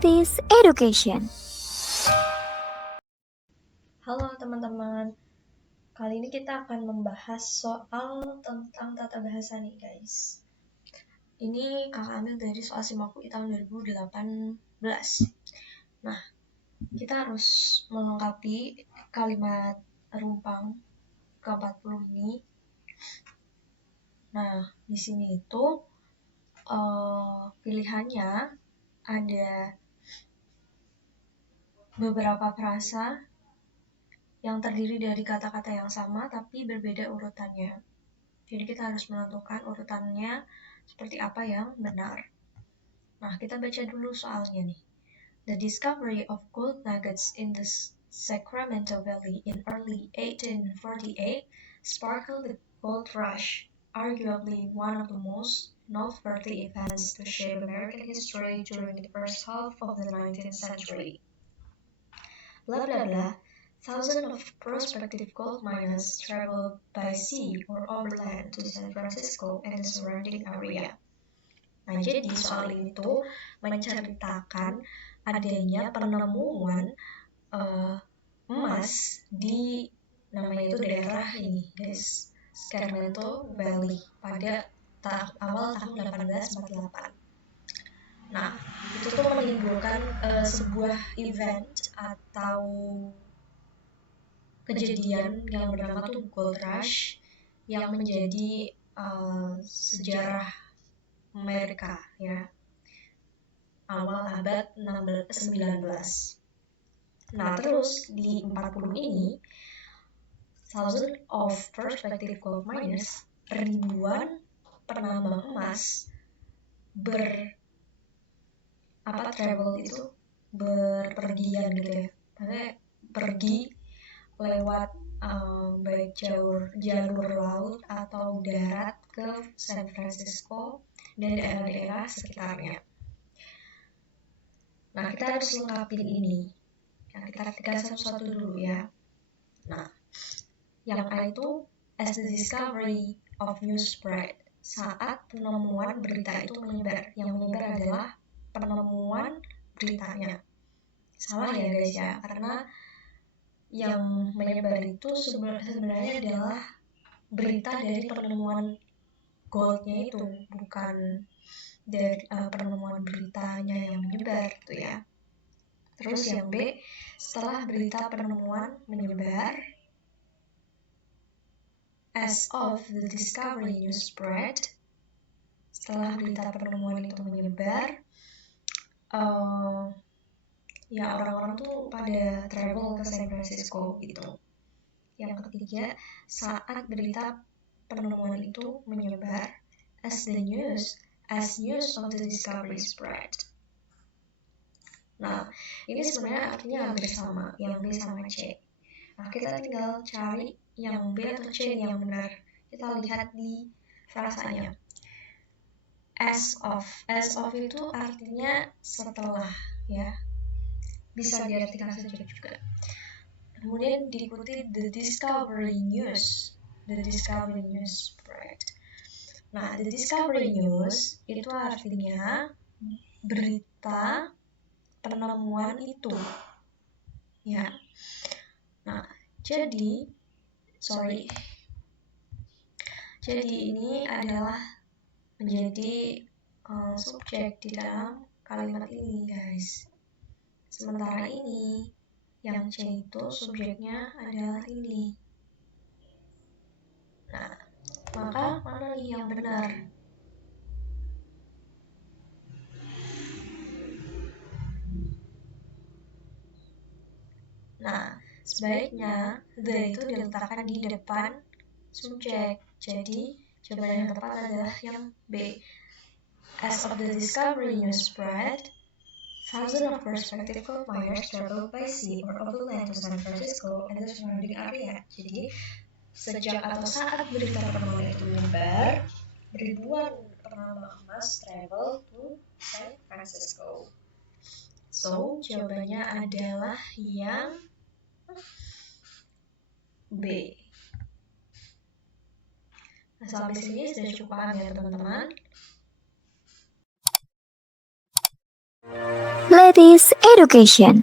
Gratis Education. Halo teman-teman, kali ini kita akan membahas soal tentang tata bahasa nih guys. Ini kakak ambil dari soal SIMAKUI tahun 2018. Nah, kita harus melengkapi kalimat rumpang ke-40 ini. Nah, di sini itu pilihannya ada beberapa frasa yang terdiri dari kata-kata yang sama tapi berbeda urutannya. Jadi kita harus menentukan urutannya seperti apa yang benar. Nah, kita baca dulu soalnya nih. The discovery of gold nuggets in the Sacramento Valley in early 1848 sparked the gold rush, arguably one of the most noteworthy events to shape American history during the first half of the 19th century. Blah blah blah. Thousands of prospective gold miners traveled by sea or overland to San Francisco and the surrounding area. Nah, jadi soal ini tuh menceritakan adanya penemuan emas di namanya itu daerah ini, guys, Sacramento Valley pada awal tahun 1848. Nah, itu tuh menimbulkan sebuah event atau kejadian yang bernama tuh Gold Rush yang menjadi sejarah Amerika ya, awal abad 19. Nah, terus di 40 ini thousands of prospective gold miners, ribuan penambang emas travel itu berpergian gitu ya, maksudnya pergi lewat baik jalur laut atau darat ke San Francisco dan daerah-daerah sekitarnya. Nah, kita harus lengkapin ini. Nah, kita ketikkan satu-satu dulu ya. Nah, yang A itu as the discovery of news spread, saat penemuan berita itu menyebar. Yang menyebar adalah penemuan beritanya. Salah ya guys ya, karena yang menyebar itu sebenarnya adalah berita dari penemuan goldnya itu, bukan dari penemuan beritanya yang menyebar gitu ya. Terus yang B, setelah berita penemuan menyebar, as of the discovery news spread, setelah berita penemuan itu menyebar, ya orang-orang tuh pada travel ke San Francisco gitu. Yang ketiga, saat berita penemuan itu menyebar, as news of the discovery spread. Nah, ini sebenarnya artinya hampir sama, yang B sama C. Nah, kita tinggal cari yang B atau C yang benar. Kita lihat di frasanya. As of itu artinya setelah ya. Bisa diartikan saja juga. Kemudian diikuti the discovery news spread. Nah, the discovery news itu artinya berita penemuan itu ya. Nah, jadi ini adalah menjadi subjek di dalam kalimat ini guys. Sementara ini yang C itu subjeknya adalah ini. Nah, maka mana nih yang benar? Nah, sebaiknya the itu diletakkan di depan subjek. Jadi, jawaban yang tepat adalah yang B. As of the discovery news spread, thousands of prospective gold miners traveled by sea or overland to San Francisco and the surrounding area. Jadi, sejak atau saat berita penemuan itu menyebar, ribuan penambang emas travel to San Francisco. So, jawabannya adalah yang B. Nah, sampai sini sudah cukup paham ya teman-teman? Ladies Education.